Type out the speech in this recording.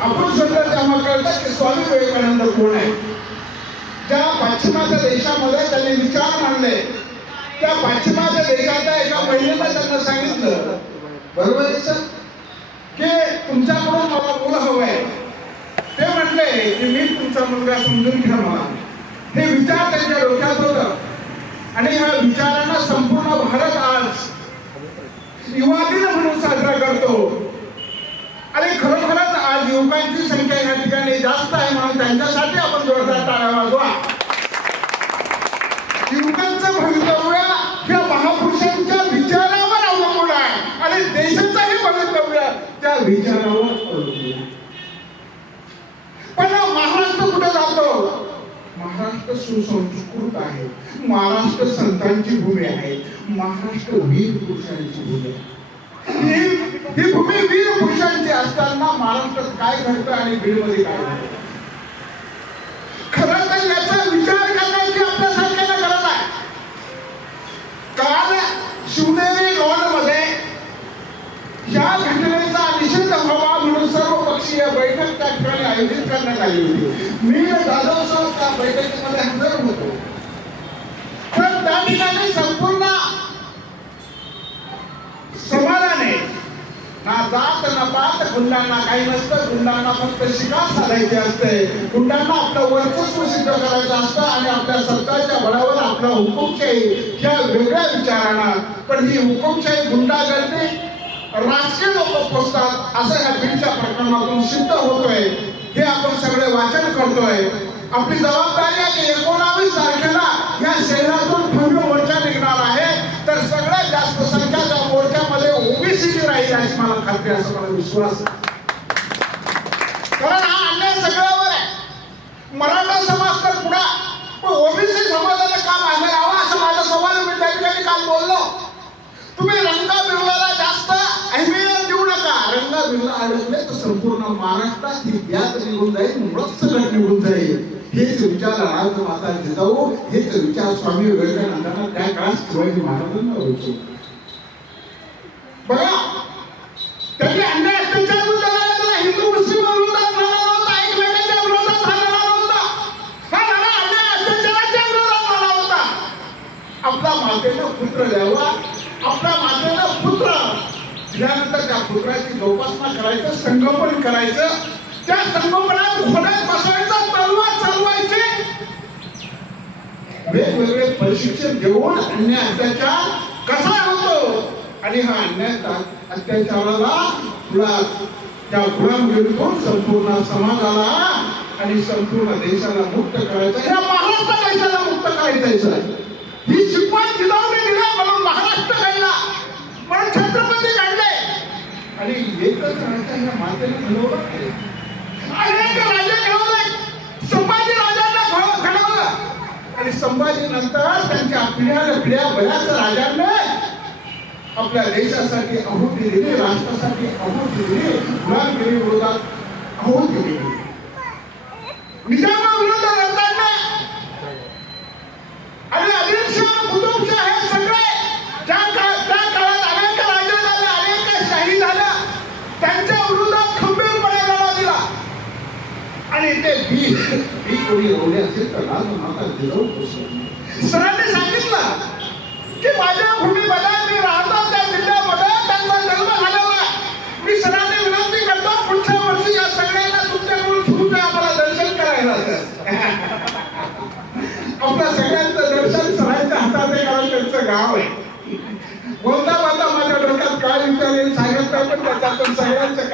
आपण सुद्धा त्या कळतं की स्वामी विवेकानंद कोण आहे? ज्या पाश्चिमात्य देशामध्ये त्यांनी विचार मांडले. त्या पाश्चिमात्य देशाच्या एका महिलेला त्यांना सांगितलं. बरोबर आहे सर? की तुमच्याकडून मला मुलं हवं आहे ते म्हटले की मी तुमचा मुलगा समजून घ्या मला. हे विचार त्यांच्या डोक्यात होतं. आणि ह्या विचारांना संपूर्ण भारत आज युवा दिन म्हणून साजरा करतो आणि खरोखरच आज युवकांची संख्या या ठिकाणी जास्त यांच्यासाठी त्यांच्यासाठी आपण जोरदार टाळ्या वाजवा. युवकांचं भवितव्य या महापुरुषांच्या विचारावर अवलंबून आहे. आणि देशाचंही भवितव्य त्या विचारावर अवलंबून पण महाराष्ट्र कुठे जातो? महाराष्ट्र सुसंस्कृत आहे. महाराष्ट्र संतांची भूमी आहे. महाराष्ट्र वीर पुरुषांची भूमी आहे. ही भूमी वीर पुरुषांची असताना महाराष्ट्रात काय घडतं आणि बीडमध्ये काय घडतं? विचार करण्याची आपल्या आपल्यासारख्याला गरज आहे काल शिवनेरी लॉनमध्ये या घटनेचा निषेध व्हावा म्हणून सर्व पक्षीय बैठक त्या ठिकाणी आयोजित करण्यात आली होती. मी जाधव साहेब त्या बैठकीमध्ये हजर होतो. तर त्या ठिकाणी संपूर्ण समाजाने ना जात ना पात गुंडांना काही नसतं गुंडांना फक्त शिकार साधायची असते. गुंडांना आपलं वर्चस्व सिद्ध करायचं असतं आणि आपल्या सत्ताच्या बळावर आपला हुकुमशाही ह्या वेगळ्या विचारांना. पण ही हुकुमशाही गुंडागर्दी राजकीय लोक पोचतात असं या बीडच्या प्रकरणातून सिद्ध होतोय. हे आपण सगळे वाचन करतोय. आपली जबाबदारी आहे की एकोणावीस तारखेला या शहरातून भव्य मोर्चा निघणार आहे तर सगळ्यात जास्त संख्या त्या मोर्चामध्ये ओबीसीची मला खालते असा मला विश्वास कारण हा अन्याय सगळ्यावर आहे. मराठा समाज तर पुढा पण ओबीसी समाजाला काम मागे हवा असं माझा सवाल मी त्या ठिकाणी काल बोललो. तुम्ही रंगा बिरलाला जास्त अहमियत देऊ नका. रंगा बिरला अडकले तर संपूर्ण महाराष्ट्रात ही व्याज निघून जाईल मुळच सगळं निघून जाईल. हेच विचार राज माता जिजाऊ हेच विचार स्वामी विवेकानंदांना त्या काळात शिवाजी महाराजांना होते. बघा आपल्या मातेनं पुत्र द्यावा आपल्या मातेनं पुत्र. दिल्यानंतर त्या पुत्राची जोपासना करायचं संगोपन करायचं. त्या संगोपनात घोड्यात बसवायचं तलवार चालवायचे. वेगवेगळे प्रशिक्षण देऊन अन्याय अत्याचार कसा होतो? आणि हा अन्याय अत्याचाराला तुला त्या गुलामगिरीतून संपूर्ण समाजाला आणि संपूर्ण देशाला मुक्त करायचं या महाराष्ट्र देशाला मुक्त करायचं आहे ही शिकवण जिजाऊने दिला म्हणून महाराष्ट्र घडला. म्हणून छत्रपती घडले. आणि एकच राजा ह्या मातेने घडवलं. अनेक राजे घडवले संभाजी राजांना घड- घडवलं. आणि संभाजी नंतर त्यांच्या पिढ्या पिढ्या बऱ्याच राजांनी आपल्या देशासाठी आहुती दिली राष्ट्रासाठी आहुती दिली गुलामगिरी विरोधात आहुती दिली. निजामाविरुद्ध लढताना आणि आदिलशाह कुतुबशाह हे सगळे त्या काळात त्या काळात अनेक राजे झाले अनेक शाही झाल्या त्यांच्या विरोधात खंबीरपणे लढा दिला येते ते बी बी कोणी रोवले असेल तर लाल माता जिजाऊ सरांनी सांगितलं की माझ्या भूमीमध्ये मी राहतो त्या जिल्ह्यामध्ये त्यांचा जन्म झालेला मी सरांनी विनंती करतो पुढच्या वर्षी या सगळ्यांना तुमच्याकडून घेऊन जा आम्हाला दर्शन करायला आपल्या सगळ्यांचं दर्शन सरांच्या हातात आहे कारण त्यांचं गाव आहे. बोलता बोलता माझ्या डोक्यात काय विचार येईल सांगत नाही पण त्याच्यातून सगळ्यांचं